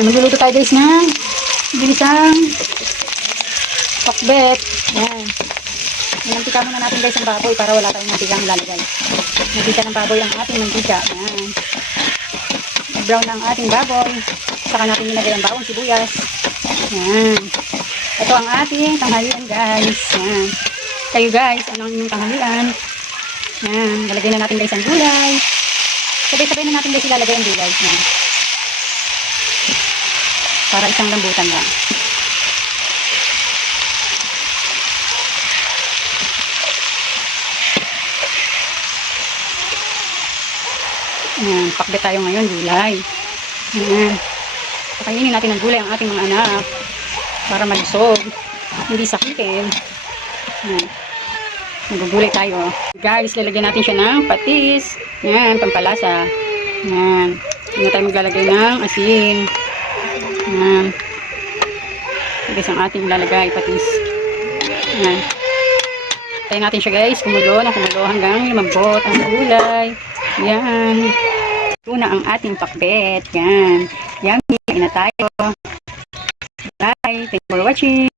Yan, magluluto tayo guys ng binisang pakbet. Yan. Mantika muna natin guys ang baboy para wala tayong mantikang ilalagay. Mantika ng baboy ang ating mantika. Yan. Brown na ang ating baboy. Saka natin nilagay ang bawang sibuyas. Yan. Ito ang ating tanghalian guys. Yan. Kayo guys, ano ang inyong tanghalian? Yan. Lalagay na natin guys ang gulay. Sabay-sabay na natin guys ilalagay ang gulay. Yan. Para isang lambutan lang. Ayan, pakbet tayo ngayon, gulay. Ayan. Pakainin natin ang gulay ang ating mga anak para malusog, hindi sakitin. Ayan. Magugulay tayo. Guys, lalagyan natin siya ng patis. Ayan, pampalasa. Ayan. Hindi na tayo maglalagay ng asin. Ayan. Guys, ang ating lalagay, patis. Ayan. Tayo natin siya guys, kumulo hanggang lumambot ang gulay. Ayan. Ito na ang ating pakbet. Yan. Yan. Kain na tayo. Bye. Thank you for watching.